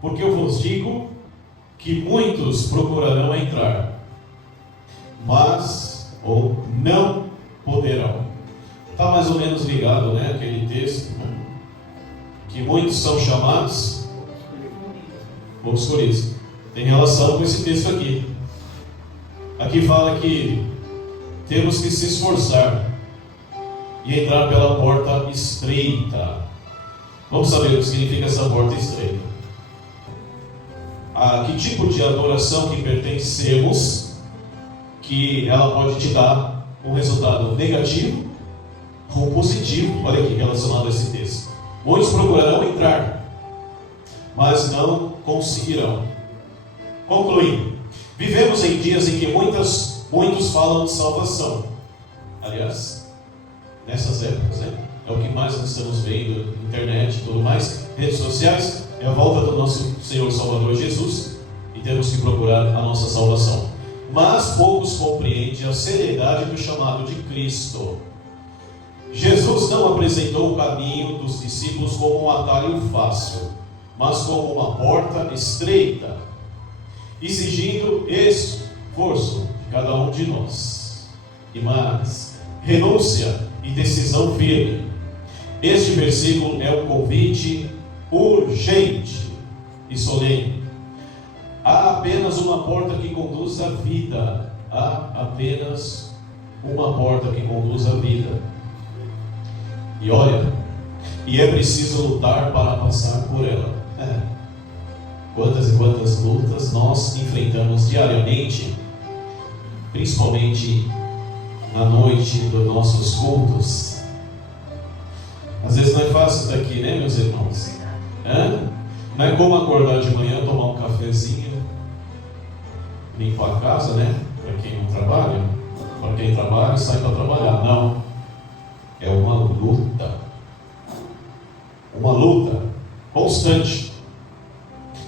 Porque eu vos digo que muitos procurarão entrar, mas ou não poderão. Está mais ou menos ligado, né, aquele texto, né? Que muitos são chamados poucos escolhidos. Tem relação com esse texto aqui. Aqui fala que temos que se esforçar e entrar pela porta estreita. Vamos saber o que significa essa porta estreita. A que tipo de adoração que pertencemos, que ela pode te dar um resultado negativo ou positivo. Olha aqui, relacionado a esse texto. Muitos procurarão entrar, mas não conseguirão. Concluindo, vivemos em dias em que muitos falam de salvação. Aliás, nessas épocas, né? É o que mais nós estamos vendo, internet e tudo mais, redes sociais, é a volta do nosso Senhor Salvador Jesus, e temos que procurar a nossa salvação. Mas poucos compreendem a seriedade do chamado de Cristo. Jesus não apresentou o caminho dos discípulos como um atalho fácil, mas como uma porta estreita, exigindo esforço de cada um de nós, e mais, renúncia e decisão firme. Este versículo é um convite urgente e solene. Há apenas uma porta que conduz à vida. Há apenas uma porta que conduz à vida. E olha, e é preciso lutar para passar por ela. Quantas e quantas lutas nós enfrentamos diariamente, principalmente na noite dos nossos cultos. Às vezes não é fácil estar aqui, né, meus irmãos? Não é como acordar de manhã, tomar um cafezinho, limpar a casa, né? Para quem não trabalha. Para quem trabalha, sai para trabalhar. Não. É uma luta. Uma luta constante.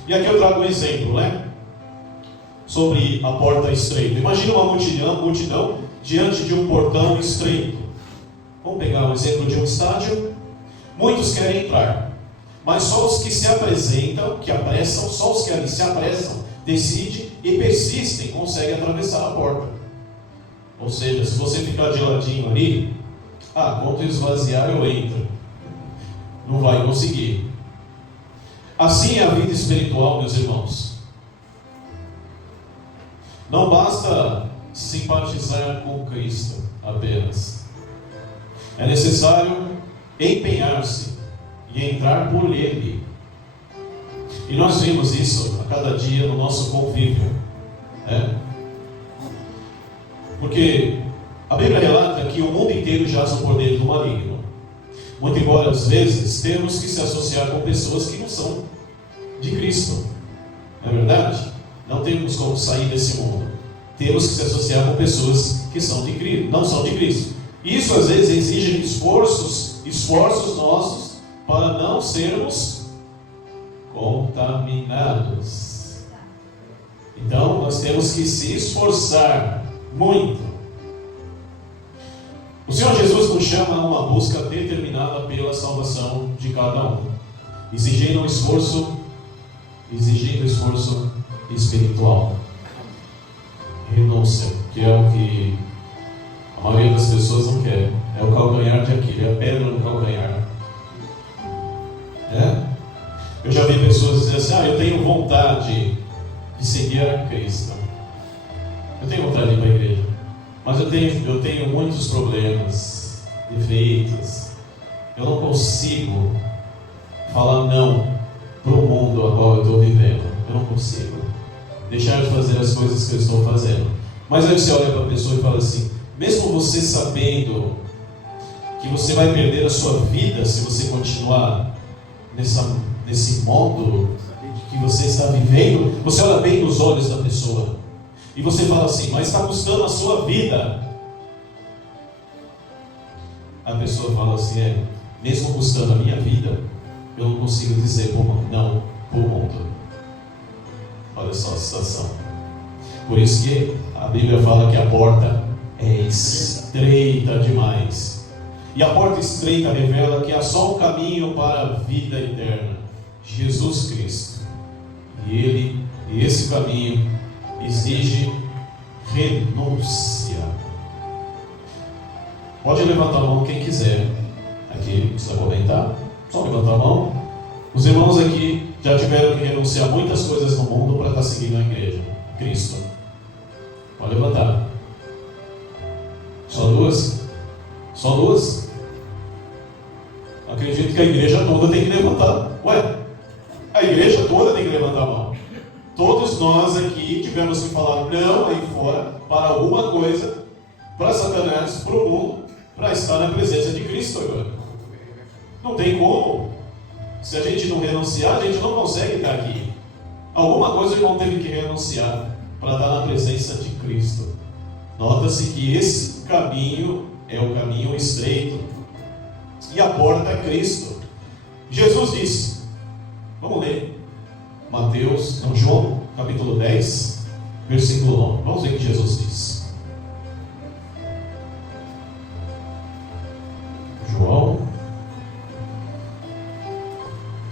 E aqui eu trago um exemplo, né? Sobre a porta estreita. Imagina uma multidão diante de um portão estreito. Vamos pegar um exemplo de um estádio. Muitos querem entrar, mas só os que se apresentam, que apressam, só os que ali se apressam, decidem e persistem, conseguem atravessar a porta. Ou seja, se você ficar de ladinho ali, quando esvaziar eu entro. Não vai conseguir. Assim é a vida espiritual, meus irmãos. Não basta simpatizar com Cristo apenas. É necessário empenhar-se e entrar por Ele. E nós vimos isso a cada dia no nosso convívio. Porque a Bíblia relata que o mundo inteiro jaz no poder do maligno. Muito embora às vezes temos que se associar com pessoas que não são de Cristo. Não é verdade? Não temos como sair desse mundo. Temos que se associar com pessoas que são de Cristo, não são de Cristo. Isso às vezes exige esforços nossos para não sermos contaminados. Então nós temos que se esforçar muito. O Senhor Jesus nos chama a uma busca determinada pela salvação de cada um, exigindo esforço espiritual, renúncia, que é o que a maioria das pessoas não quer. É o calcanhar de Aquiles, é a pedra no calcanhar. Eu já vi pessoas dizer assim: eu tenho vontade de seguir a Cristo, eu tenho vontade de ir para a igreja, mas eu tenho muitos problemas, defeitos, eu não consigo falar não para o mundo a qual eu estou vivendo, eu não consigo deixar de fazer as coisas que eu estou fazendo. Mas aí você olha para a pessoa e fala assim: mesmo você sabendo que você vai perder a sua vida se você continuar nesse modo que você está vivendo, você olha bem nos olhos da pessoa e você fala assim: mas está custando a sua vida. A pessoa fala assim: mesmo custando a minha vida, eu não consigo dizer não para o mundo. Olha só a situação. Por isso que a Bíblia fala que a porta é estreita demais. E a porta estreita revela que há só um caminho para a vida eterna: Jesus Cristo. E esse caminho exige renúncia. Pode levantar a mão quem quiser. Aqui precisa comentar. Só levantar a mão. Os irmãos aqui já tiveram que renunciar a muitas coisas no mundo para estar seguindo a igreja. Cristo. Pode levantar. Só duas? Só duas? Acredito que a igreja toda tem que levantar. Ué, a igreja toda tem que levantar a mão. Todos nós aqui tivemos que falar não aí fora para alguma coisa, para Satanás, para o mundo, para estar na presença de Cristo agora. Não tem como. Se a gente não renunciar, a gente não consegue estar aqui. Alguma coisa o irmão teve que renunciar para estar na presença de Cristo. Nota-se que esse caminho é o caminho estreito e a porta é Cristo. Jesus disse, vamos ler João capítulo 10, versículo 9. Vamos ver o que Jesus diz. João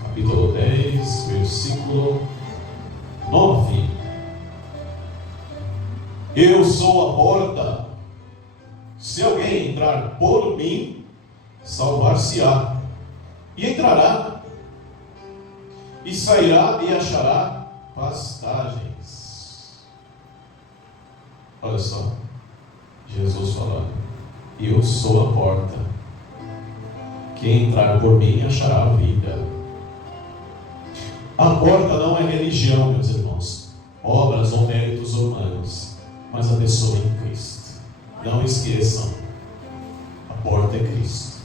capítulo 10, versículo 9. Eu sou a porta. Se alguém entrar por mim, salvar-se-á. E entrará, e sairá e achará pastagens. Olha só, Jesus falando, eu sou a porta. Quem entrar por mim achará a vida. A porta não é religião, meus irmãos, obras ou méritos humanos, mas a pessoa em Cristo. Não esqueçam, a porta é Cristo.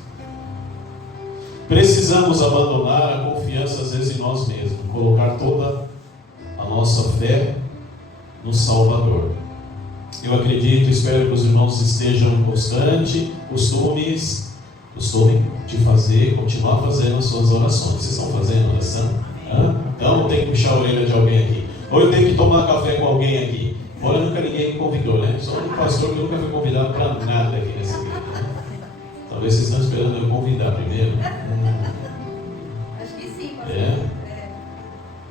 Precisamos abandonar a confiança às vezes em nós mesmos, colocar toda a nossa fé no Salvador. Eu acredito, espero que os irmãos estejam costume de fazer, continuar fazendo as suas orações. Vocês estão fazendo oração? Então tem que puxar a orelha de alguém aqui. Ou eu tenho que tomar café com alguém aqui. Fora nunca ninguém me convidou, né? Só um pastor que nunca foi convidado para nada aqui nessa igreja. Talvez vocês estão esperando eu convidar primeiro. Acho que sim, pastor.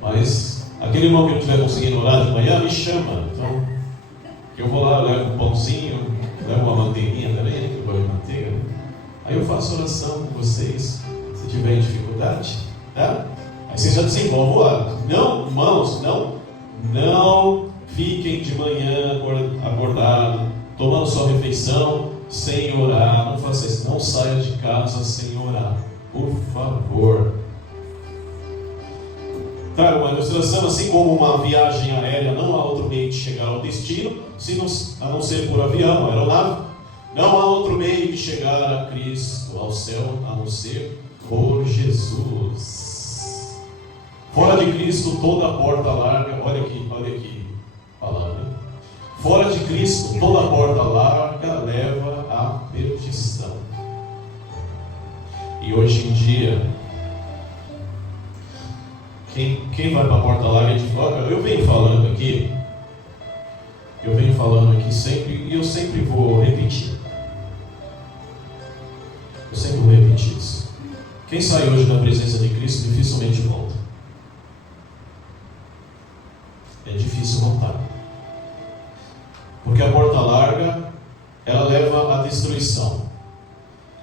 Mas aquele irmão que não estiver conseguindo orar de manhã, me chama. Então, eu vou lá, levo um pãozinho, levo uma manteiguinha também, que eu gosto de manteiga. Aí eu faço oração com vocês, se tiverem dificuldade, tá? Aí vocês já desenvolvem o hábito. Não, irmãos, não fiquem de manhã acordados, tomando sua refeição, sem orar. Não faça isso, não saia de casa sem orar, por favor. Tá, uma ilustração, assim como uma viagem aérea, não há outro meio de chegar ao destino, a não ser por avião, aeronave. Não há outro meio de chegar a Cristo, ao céu, a não ser por Jesus. Fora de Cristo, toda a porta larga, olha aqui, palavra. Fora de Cristo, toda a porta larga leva à perdição. E hoje em dia, quem vai para a porta larga de fora, eu venho falando aqui sempre, e eu sempre vou repetir. Eu sempre vou repetir isso. Quem sai hoje da presença de Cristo dificilmente volta. É difícil voltar. Porque a porta larga, ela leva à destruição.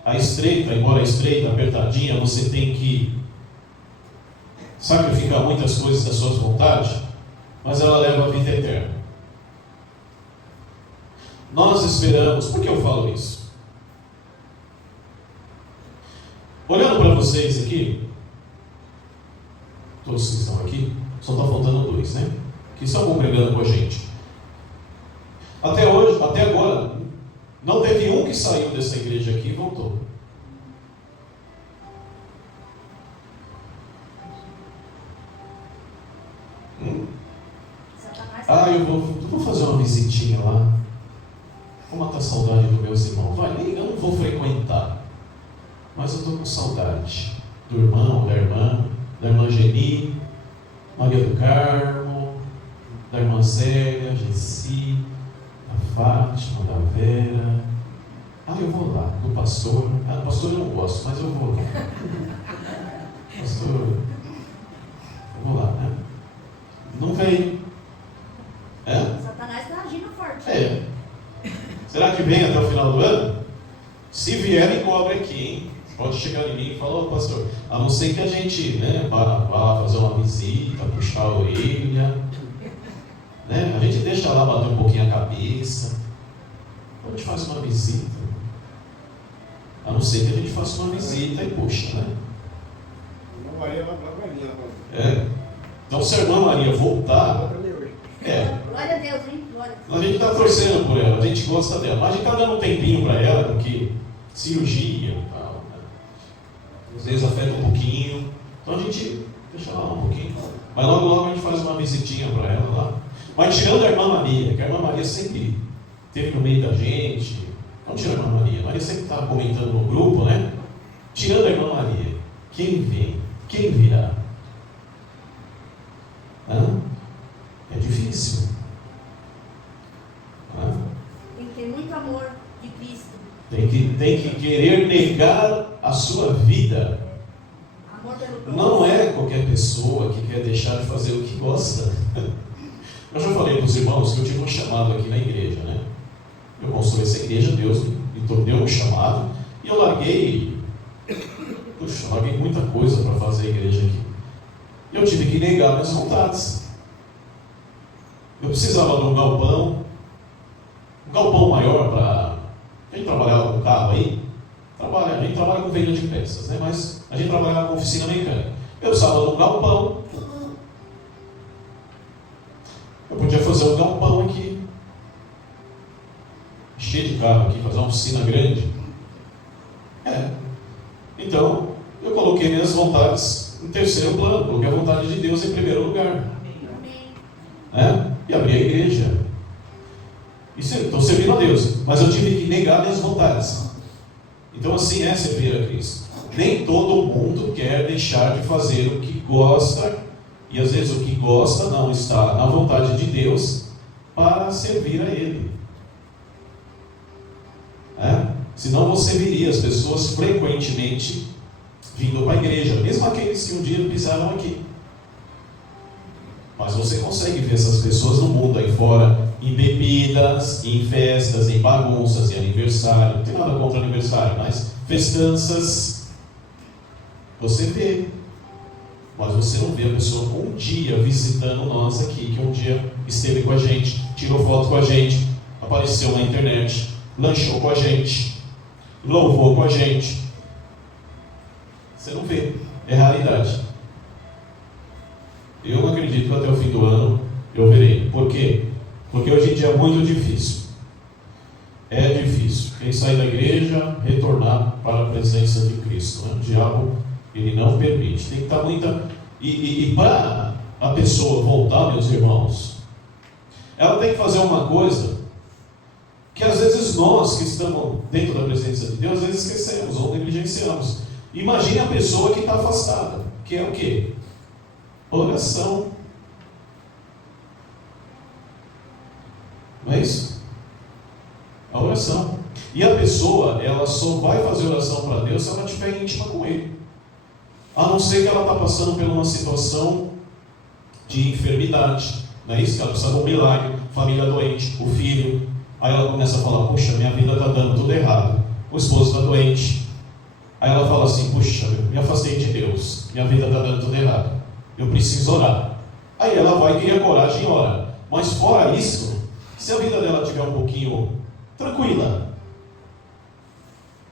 A estreita, embora estreita, apertadinha, você tem que sacrificar muitas coisas das suas vontades, mas ela leva à vida eterna. Nós esperamos, por que eu falo isso? Olhando para vocês aqui, todos que estão aqui, só está faltando 2, né? Que estão congregando com a gente. Até agora, não teve um que saiu dessa igreja aqui e voltou. Eu vou fazer uma visitinha lá. Vou matar a saudade dos meus irmãos. Eu não vou frequentar, mas eu estou com saudade do irmão, da irmã Geni, Maria do Carmo, da irmã Zélia, Gessi, da Fátima, da Vera. Eu vou lá, do pastor. Pastor eu não gosto, mas eu vou lá. Pastor, eu vou lá, né? aí. Satanás está agindo forte. Será que vem até o final do ano? Se vier, cobre aqui, hein? Pode chegar em mim e falar, pastor, a não ser que a gente, vá lá fazer uma visita, puxar a orelha, a gente deixa lá bater um pouquinho a cabeça, a gente faz uma visita, a não ser que a gente faça uma visita e puxa, Então, se a irmã Maria voltar, glória a Deus, hein? Glória a Deus. A gente está torcendo por ela, a gente gosta dela, mas a gente está dando um tempinho para ela, porque cirurgia e tal, às vezes afeta um pouquinho, então a gente deixa ela um pouquinho, mas logo a gente faz uma visitinha para ela lá. Mas tirando a irmã Maria, que a irmã Maria sempre esteve no meio da gente, não tira a irmã Maria, a Maria sempre está comentando no grupo, tirando a irmã Maria, quem vem? Quem virá? É difícil. Tem que ter muito amor de Cristo. Tem que querer negar a sua vida. Amor pelo próximo. Não é qualquer pessoa que quer deixar de fazer o que gosta. Eu já falei para os irmãos que eu tive um chamado aqui na igreja, Eu construí essa igreja, Deus me deu um chamado, e eu larguei muita coisa para fazer a igreja aqui. E eu tive que negar minhas vontades. Eu precisava de um galpão maior para... A gente trabalhava com carro aí, a gente trabalha com venda de peças, mas a gente trabalhava com oficina mecânica. Eu precisava de um galpão. Eu podia fazer um galpão aqui, cheio de carro aqui, fazer uma oficina grande. Então, eu coloquei minhas vontades em terceiro plano, coloquei a vontade de Deus em primeiro lugar. E abri a igreja. Estou servindo a Deus, mas eu tive que negar minhas vontades. Então assim é servir a Cristo. Nem todo mundo quer deixar de fazer o que gosta, e às vezes o que gosta não está na vontade de Deus para servir a Ele. Senão você viria as pessoas frequentemente vindo para a igreja, mesmo aqueles que um dia pisaram aqui. Mas você consegue ver essas pessoas no mundo aí fora, em bebidas, em festas, em bagunças, em aniversário. Não tem nada contra aniversário, mas festanças, você vê. Mas você não vê a pessoa um dia visitando nós aqui, que um dia esteve com a gente, tirou foto com a gente, apareceu na internet, lanchou com a gente, louvou com a gente. Você não vê, é raridade. Eu não acredito que até o fim do ano eu verei. Por quê? Porque hoje em dia é muito difícil. É difícil. Quem sai da igreja, retornar para a presença de Cristo. O diabo, ele não permite. Tem que estar muita... E para a pessoa voltar, meus irmãos, ela tem que fazer uma coisa que às vezes nós que estamos dentro da presença de Deus, às vezes esquecemos ou negligenciamos. Imagine a pessoa que está afastada, que é o quê? Oração. Não é isso? A oração. E a pessoa, ela só vai fazer oração para Deus se ela estiver íntima com Ele. A não ser que ela está passando por uma situação de enfermidade. Não é isso? Que ela precisa de um milagre, família doente, o filho. Aí ela começa a falar, puxa, minha vida está dando tudo errado. O esposo está doente. Aí ela fala assim, puxa, me afastei de Deus. Minha vida está dando tudo errado. Eu preciso orar. Aí ela vai criar coragem e ora. Mas fora isso, se a vida dela estiver um pouquinho tranquila,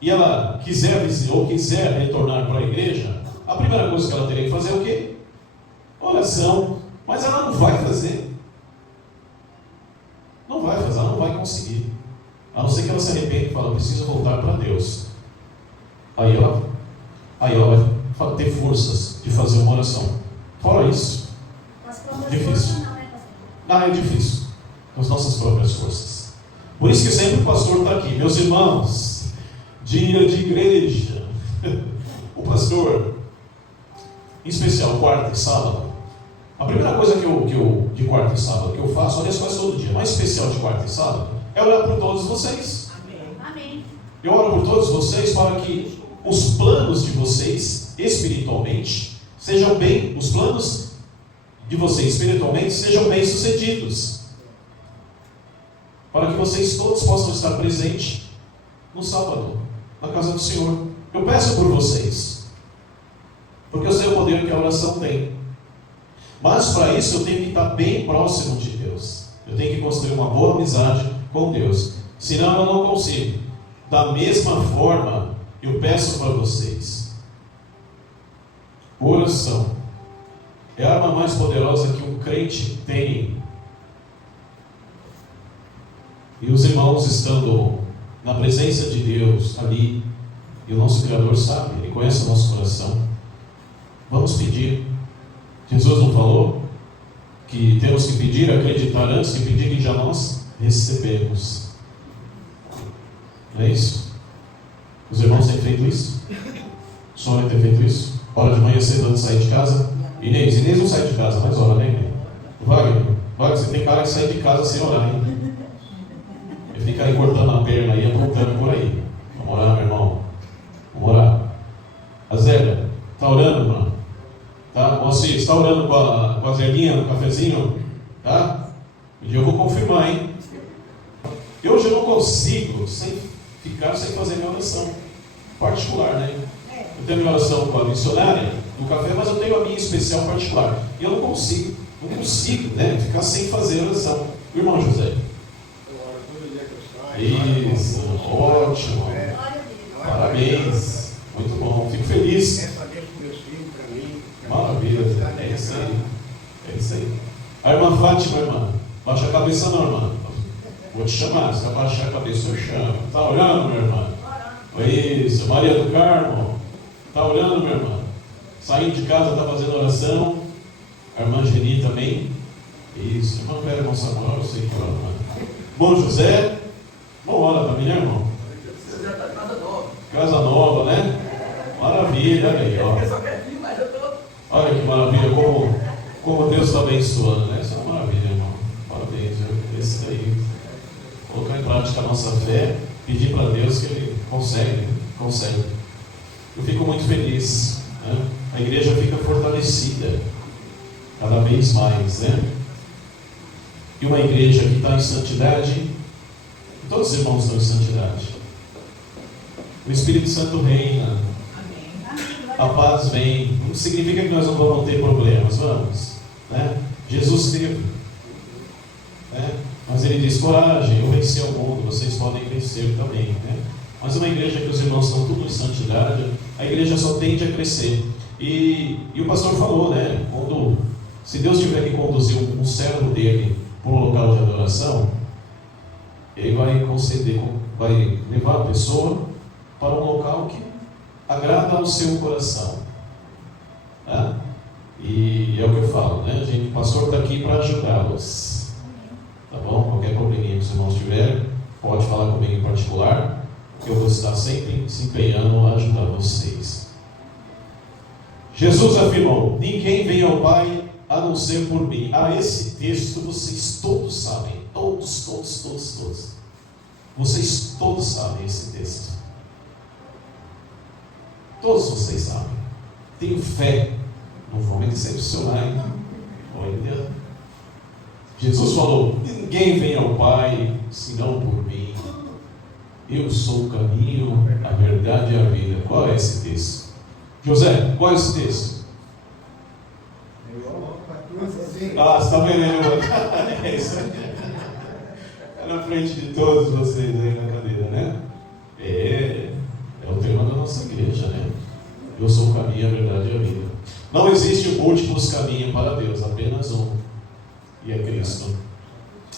e ela quiser retornar para a igreja, a primeira coisa que ela teria que fazer é o quê? Oração. Mas ela não vai fazer. Não vai fazer, ela não vai conseguir. A não ser que ela se arrependa e fale, preciso voltar para Deus. Aí ela vai ter forças de fazer uma oração. Fora isso, difícil. É difícil. Com as nossas próprias forças. Por isso que sempre o pastor está aqui. Meus irmãos, dia de igreja. O pastor, em especial quarta e sábado, a primeira coisa que eu de quarta e sábado que eu faço, aliás, quase todo dia, mais especial de quarta e sábado, é orar por todos vocês. Amém. Eu oro por todos vocês para que os planos de vocês, espiritualmente, sejam bem, os planos de vocês espiritualmente sejam bem-sucedidos, para que vocês todos possam estar presentes no sábado, na casa do Senhor. Eu peço por vocês, porque eu sei o poder que a oração tem. Mas para isso eu tenho que estar bem próximo de Deus. Eu tenho que construir uma boa amizade com Deus. Senão eu não consigo. Da mesma forma, eu peço para vocês. Oração é a arma mais poderosa que um crente tem. E os irmãos estando na presença de Deus ali, e o nosso Criador sabe, Ele conhece o nosso coração. Vamos pedir. Jesus não falou que temos que pedir, acreditar antes de pedir, que já nós recebemos. Não é isso? Os irmãos têm feito isso? O senhor tem feito isso? Hora de manhã cedo antes de sair de casa? Inês não sai de casa, mas ora, né, Inês? Wagner, você tem cara que sai de casa sem orar, hein? Ele fica aí cortando a perna aí, apontando por aí. Vamos orar, meu irmão. Vamos orar. A Zélia, está orando, mano? Tá? Você está orando com a Zelinha no cafezinho? Tá? Um dia eu vou confirmar, hein? E hoje eu não consigo ficar sem fazer minha oração particular, né? Eu tenho minha oração com a missionária no café, mas eu tenho a minha especial particular. E eu não consigo, né? Ficar sem fazer oração. O irmão José. Isso, ótimo. Parabéns. Muito bom, fico feliz. Maravilha, é isso aí. É isso aí. A irmã Fátima, irmã, baixa a cabeça não, irmã. Vou te chamar, se abaixar a cabeça eu chamo. Está olhando, minha irmã? Isso, Maria do Carmo. Está olhando, minha irmã? Saindo de casa, está fazendo oração. A irmã Geni também. Isso, irmã Vera, irmão Samuel, eu sei que ora, irmã. Bom José. Bom, ora também, né, irmão? Casa nova, né? Maravilha, olha aí, ó. Olha que maravilha, como Deus está abençoando, né? Isso é uma maravilha, irmão. Parabéns, esse daí. Colocar em prática a nossa fé, pedir para Deus que Ele consegue. Eu fico muito feliz, né? A igreja fica fortalecida cada vez mais, né? E uma igreja que está em santidade, todos os irmãos estão em santidade. O Espírito Santo reina. A paz vem. Não significa que nós não vamos ter problemas, vamos, né? Jesus teve, né? Mas Ele diz: coragem, eu venci o mundo, vocês podem vencer também, né? Mas uma igreja que os irmãos estão tudo em santidade, a igreja só tende a crescer. E o pastor falou, né? Se Deus tiver que conduzir um servo dele para um local de adoração, Ele vai conceder, vai levar a pessoa para um local que agrada ao seu coração, tá? E é o que eu falo, né? O pastor está aqui para ajudá-los, tá bom? Qualquer probleminha que os irmãos tiverem, pode falar comigo em particular, que eu vou estar sempre se empenhando a ajudar vocês. Jesus afirmou: ninguém vem ao Pai a não ser por mim. Esse texto vocês todos sabem, todos. Vocês todos sabem esse texto. Todos vocês sabem. Tenho fé. Não vou me decepcionar, hein? Olha. Jesus falou: ninguém vem ao Pai senão por mim. Eu sou o caminho, a verdade e a vida. Qual é esse texto? José, qual é esse texto? Você está vendo? É isso aí. É na frente de todos vocês aí na cadeira, né? É o tema da nossa igreja, né? Eu sou o caminho, a verdade e a vida. Não existe múltiplos caminhos para Deus, apenas um, e é Cristo.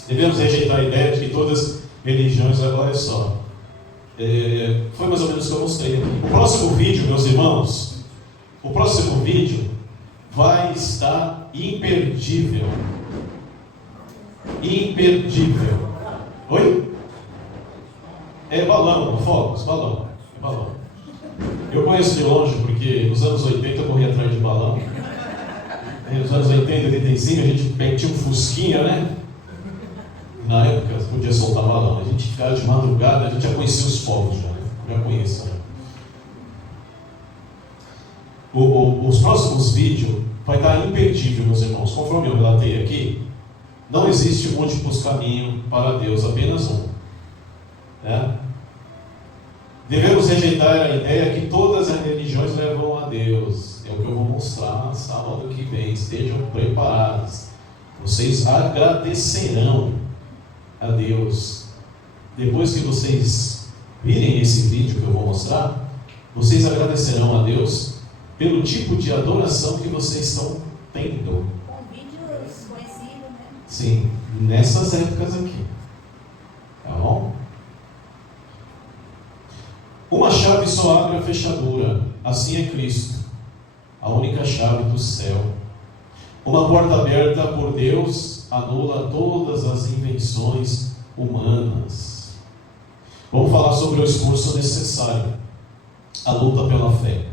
Devemos rejeitar a ideia de que todas as religiões, agora é só. Foi mais ou menos o que eu mostrei. O próximo vídeo, meus irmãos, vai estar imperdível. Oi? É balão, fogos, balão. É balão. Eu conheço de longe porque nos anos 80 eu corri atrás de balão. Nos anos 80, 85 a gente tinha um fusquinha, né? Na época podia soltar balão. A gente ficava de madrugada, a gente já conhecia os fogos já, né? Já conhecia. Os próximos vídeos vai estar imperdível, meus irmãos. Conforme eu relatei aqui, não existe múltiplos caminhos para Deus, apenas um. Devemos rejeitar a ideia que todas as religiões levam a Deus. É o que eu vou mostrar sábado que vem. Estejam preparados. Vocês agradecerão a Deus. Depois que vocês virem esse vídeo que eu vou mostrar, vocês agradecerão a Deus pelo tipo de adoração que vocês estão tendo. Com vídeos conhecidos, né? Sim, nessas épocas aqui. Tá bom? Uma chave só abre a fechadura. Assim é Cristo, a única chave do céu. Uma porta aberta por Deus anula todas as invenções humanas. Vamos falar sobre o esforço necessário, a luta pela fé,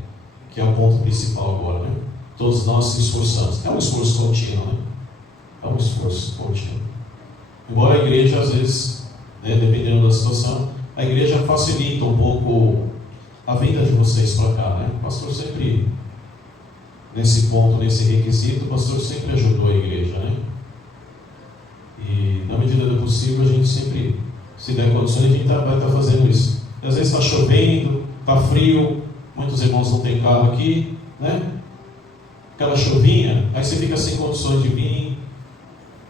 que é o ponto principal agora, né? Todos nós se esforçamos. É um esforço contínuo, né? É um esforço contínuo. Embora a igreja, às vezes, né, dependendo da situação, a igreja facilita um pouco a vinda de vocês para cá, né? O pastor sempre, nesse ponto, nesse requisito, o pastor sempre ajudou a igreja, né? E na medida do possível, a gente sempre, se der condições, a gente vai estar fazendo isso. Às vezes está chovendo, está frio, muitos irmãos não têm carro aqui, né? Aquela chuvinha, aí você fica sem condições de vir,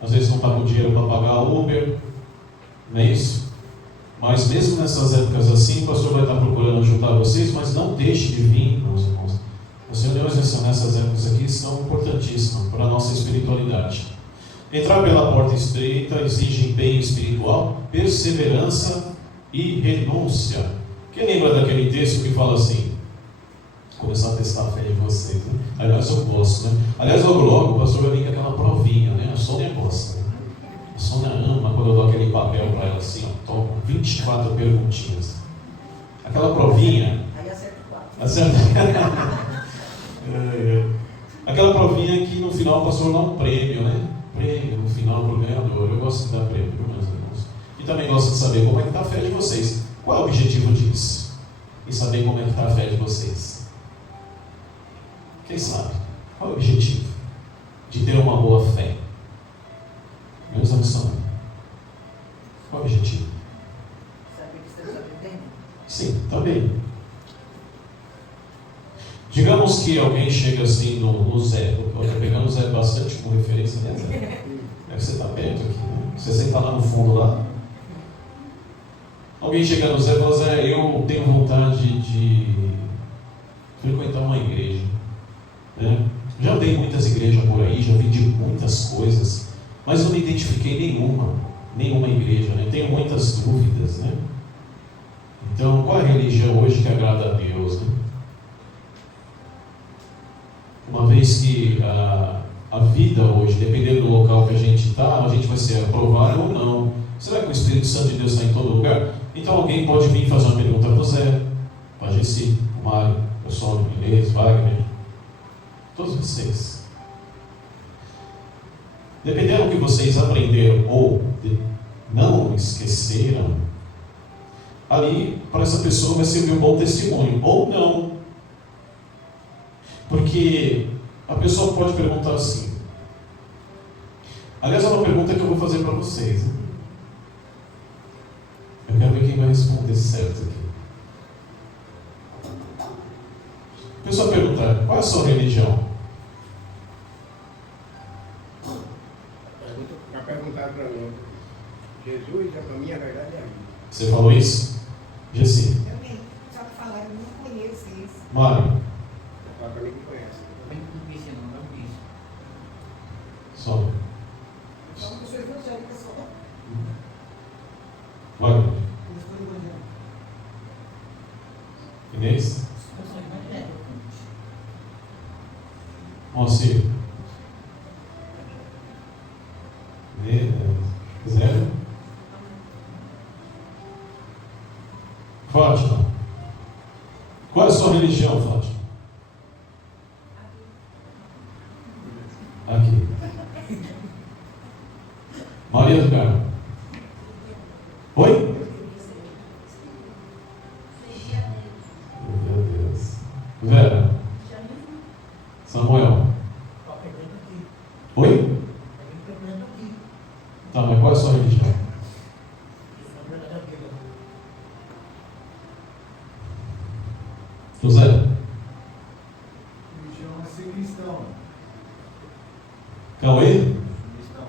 às vezes não está com dinheiro para pagar o Uber, não é isso? Mas mesmo nessas épocas assim, o pastor vai estar procurando ajudar vocês, mas não deixe de vir, meus irmãos. As reuniões nessas épocas aqui são importantíssimas para a nossa espiritualidade. Entrar pela porta estreita exige empenho espiritual, perseverança e renúncia. Quem lembra daquele texto que fala assim? Começar a testar a fé de vocês, né? Aliás, eu gosto, né? Aliás, logo o pastor vai vir com aquela provinha, né? A Sônia gosta, né? A Sônia ama quando eu dou aquele papel para ela assim, ó, toco 24 perguntinhas. Aquela provinha. Aí acerta 4. Acerta. Aquela provinha que no final o pastor dá um prêmio, né? Prêmio no final para o ganhador. Eu gosto de dar prêmio, meus irmãos. E também gosto de saber como é que está a fé de vocês. Qual é o objetivo disso? E saber como é que está a fé de vocês. Quem sabe? Qual é o objetivo de ter uma boa fé? Meus amigos, qual é o objetivo? Saber que você está aprendendo? Sim, também. Digamos que alguém chega assim no Zé, eu estou pegando o Zé bastante como referência, né, Zé? É que você está perto aqui, né? Você senta lá no fundo lá. Alguém chega no Zé e fala, Zé, eu tenho vontade de frequentar uma igreja, né? Já dei muitas igrejas por aí, já vi de muitas coisas, mas eu não identifiquei nenhuma igreja, né? Tenho muitas dúvidas, né? Então, qual é a religião hoje que agrada a Deus, né? Uma vez que a vida hoje, dependendo do local que a gente está, a gente vai ser aprovado ou não. Será que o Espírito Santo de Deus está em todo lugar? Então alguém pode vir fazer uma pergunta para o Zé, para a Gessi, o Mário, o Sônia, o Inês, Wagner, todos vocês. Dependendo do que vocês aprenderam ou não esqueceram, ali para essa pessoa vai servir um bom testemunho, ou não. Porque a pessoa pode perguntar assim. Aliás, é uma pergunta que eu vou fazer para vocês, né? Eu quero ver quem vai responder certo aqui. A pessoa perguntar, qual é a sua religião? Para perguntar para mim, Jesus, para mim, a verdade é a vida. Você falou isso? Gessi. Também, só que falaram, eu não conheço isso. Mário. Fala para mim que conhece. Sônia. Então, eu sou evangélica só. Wagner. Eu sou evangélica. Inês. Eu sou evangélica. Moacir. Zero. Fátima. Qual é a sua religião, Fátima? Aqui. Maria do Carmo. Oi? Meu Deus. Vera. Samuel. Tá, mas qual é a sua religião? José? Religião é ser cristão. Cauê? Cristão.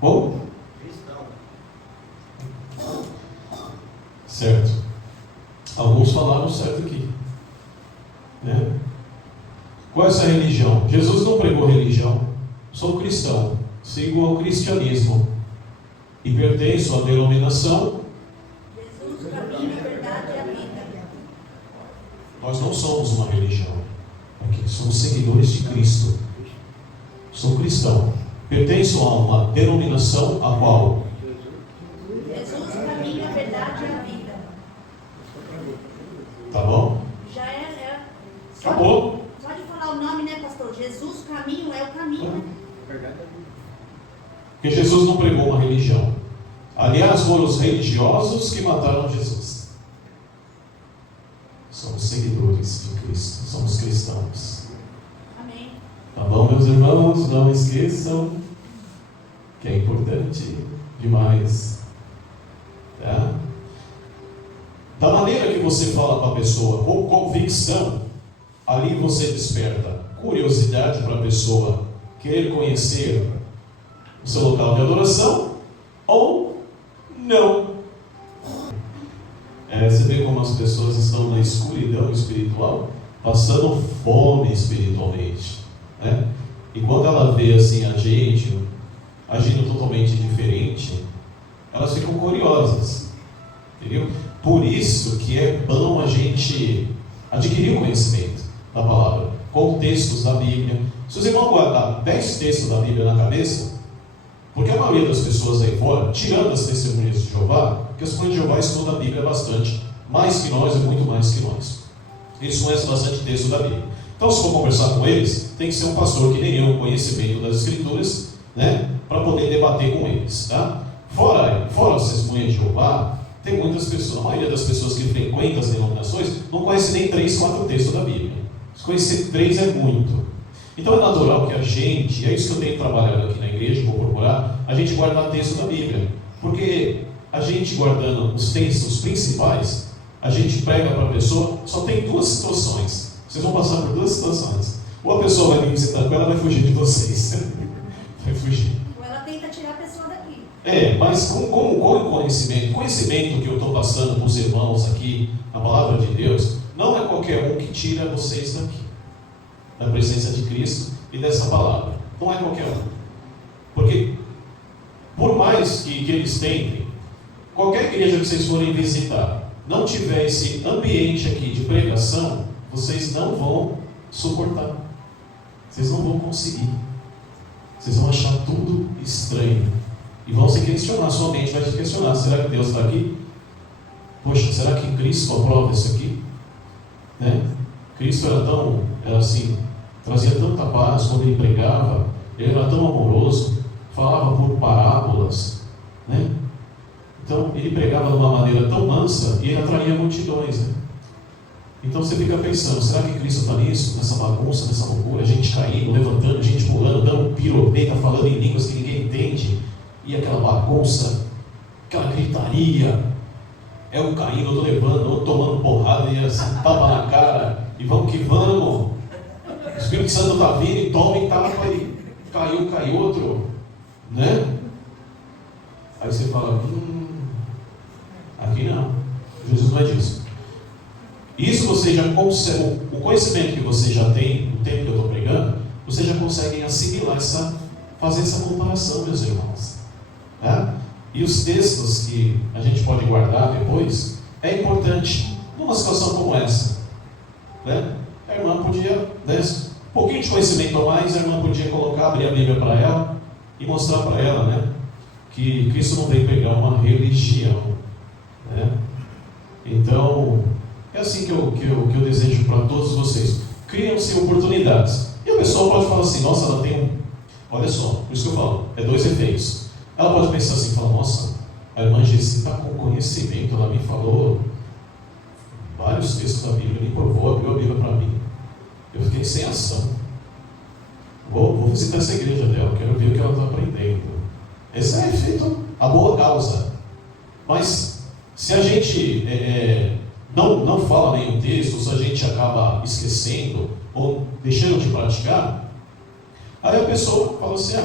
Bom? Cristão. Certo. Alguns falaram certo aqui. Né? Qual é essa religião? Jesus não pregou religião. Sou cristão. Sigo ao cristianismo. E pertenço à denominação. Jesus, o caminho, a verdade e a vida. Nós não somos uma religião. Aqui somos seguidores de Cristo. Sou cristão. Pertenço a uma denominação a qual? Jesus, o caminho, a verdade e a vida. Tá bom? Já é. Acabou. Só de falar o nome, né, pastor? Jesus, o caminho, é o caminho, né? Porque Jesus não pregou uma religião. Aliás, foram os religiosos que mataram Jesus. Somos seguidores de Cristo. Somos cristãos. Amém. Tá bom, meus irmãos? Não esqueçam que é importante demais. Tá? Da maneira que você fala para a pessoa com convicção, ali você desperta curiosidade para a pessoa querer conhecer o seu local de adoração ou não. Você vê como as pessoas estão na escuridão espiritual, passando fome espiritualmente, né? E quando ela vê assim a gente agindo totalmente diferente, elas ficam curiosas, entendeu? Por isso que é bom a gente adquirir o conhecimento da palavra, com textos da Bíblia. Se os irmãos guardar 10 textos da Bíblia na cabeça, porque a maioria das pessoas aí fora, tirando as testemunhas de Jeová, porque as testemunhas de Jeová estudam a Bíblia bastante, mais que nós e muito mais que nós. Eles conhecem bastante texto da Bíblia. Então, se for conversar com eles, tem que ser um pastor que tenha um conhecimento das Escrituras, né, para poder debater com eles, tá? Fora as testemunhas de Jeová, tem muitas pessoas, a maioria das pessoas que frequentam as denominações não conhece nem 3, 4 textos da Bíblia. Se conhecer 3 é muito. Então é natural que a gente, é isso que eu tenho trabalhado aqui na igreja, vou procurar, a gente guardar texto da Bíblia. Porque a gente guardando os textos principais, a gente prega para a pessoa, só tem 2 situações. Vocês vão passar por 2 situações. Ou a pessoa vai vir visitar com ela, vai fugir de vocês. Vai fugir. Ou ela tenta tirar a pessoa daqui. Mas com o conhecimento que eu estou passando para os irmãos aqui, na palavra de Deus, não é qualquer um que tira vocês daqui, da presença de Cristo e dessa palavra. Não é qualquer um. Porque, por mais que eles tentem, qualquer igreja que vocês forem visitar, não tiver esse ambiente aqui de pregação, vocês não vão suportar. Vocês não vão conseguir. Vocês vão achar tudo estranho. E vão se questionar, sua mente vai se questionar. Será que Deus está aqui? Poxa, será que Cristo aprova isso aqui? Né? Cristo era assim, trazia tanta paz quando ele pregava, ele era tão amoroso, falava por parábolas, né? Então ele pregava de uma maneira tão mansa e ele atraía multidões, né? Então você fica pensando, será que Cristo está nisso, nessa bagunça, nessa loucura, gente caindo, levantando, gente pulando, dando piropeta, falando em línguas que ninguém entende, e aquela bagunça, aquela gritaria, é um caindo, outro levando, outro tomando porrada, e assim, tapa na cara, e vamos que vamos, o Espírito Santo está vindo, e toma e tapa, e cai outro, né? Aí você fala, aqui não, Jesus não é disso. Isso você já consegue, o conhecimento que você já tem, no tempo que eu estou pregando, você já consegue assimilar fazer essa comparação, meus irmãos. Tá? E os textos que a gente pode guardar depois, é importante, numa situação como essa. Né? A irmã podia, né, um pouquinho de conhecimento a mais, a irmã podia abrir a Bíblia para ela e mostrar para ela, né, que Cristo não veio pegar uma religião. Né? Então, é assim que eu desejo para todos vocês. Criam-se oportunidades. E a pessoa pode falar assim, nossa, ela tem olha só, por isso que eu falo, é 2 efeitos. Ela pode pensar assim, falar, nossa, a irmã Gessi está com conhecimento, ela me falou vários textos da Bíblia, me provou, abriu a Bíblia para mim. Eu fiquei sem ação. Vou visitar essa igreja dela, quero ver o que ela está aprendendo. Esse é feito a boa causa. Mas se a gente não fala nenhum texto, se a gente acaba esquecendo ou deixando de praticar, aí a pessoa fala assim,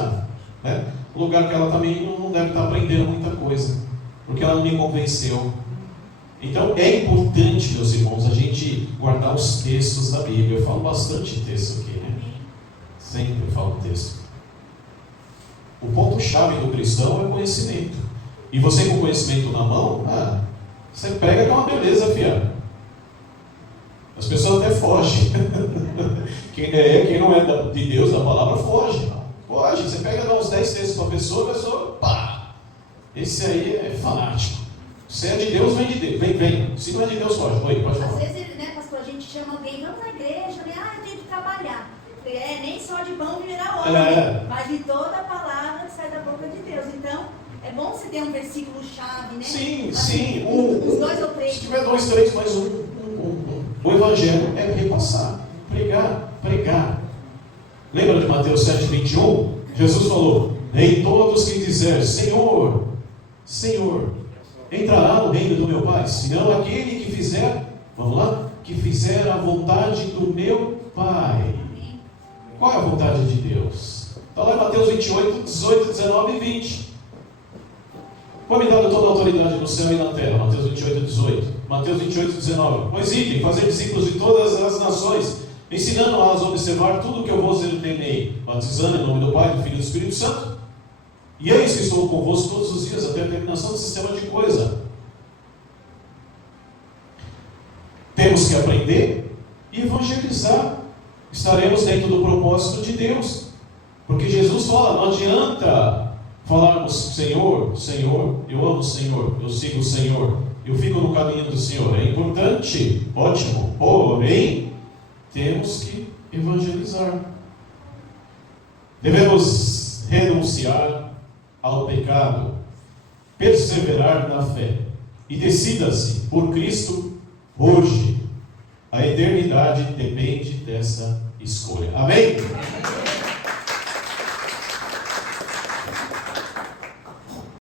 o lugar que ela também não deve estar aprendendo muita coisa, porque ela não me convenceu. Então é importante, meus irmãos, a gente guardar os textos da Bíblia. Eu falo bastante texto aqui, né? Sempre falo texto. O ponto-chave do cristão é conhecimento. E você com conhecimento na mão, você pega que é uma beleza, fiado. As pessoas até fogem. Quem não é de Deus, da palavra, foge. Foge. Você pega, dá uns 10 textos para a pessoa, pá! Esse aí é fanático. Se é de Deus, vem de Deus. Vem. Se não é de Deus, foge. Oi, pode falar. Às vezes, né, pastor, a gente chama alguém, vamos na igreja, né? Tem que trabalhar. Nem só de pão viverá o homem, mas de toda a palavra que sai da boca de Deus. Então, é bom você ter um versículo-chave, né? Sim, assim, sim. Uns 2 ou 3. Se tiver 2, 3, mais um. O evangelho é repassar, pregar. Lembra de Mateus 7:21? Jesus falou: nem todos que dizer Senhor, Senhor, entrará no reino do meu Pai, senão aquele que fizer, vamos lá, que fizer a vontade do meu Pai. Qual é a vontade de Deus? Está lá em Mateus 28, 18, 19 e 20. Foi-me dado toda a autoridade no céu e na terra. Mateus 28, 18. Mateus 28, 19. Pois idem, fazer discípulos de todas as nações, ensinando-as a observar tudo o que eu vos ordenei, batizando em nome do Pai, do Filho e do Espírito Santo. E eis que estou convosco todos os dias, até a terminação do sistema de coisa. Temos que aprender e evangelizar. Estaremos dentro do propósito de Deus. Porque Jesus fala, não adianta falarmos Senhor, Senhor, eu amo o Senhor, eu sigo o Senhor, eu fico no caminho do Senhor. É importante, ótimo, porém, temos que evangelizar. Devemos renunciar ao pecado, perseverar na fé e decida-se por Cristo hoje. A eternidade depende dessa escolha. Amém?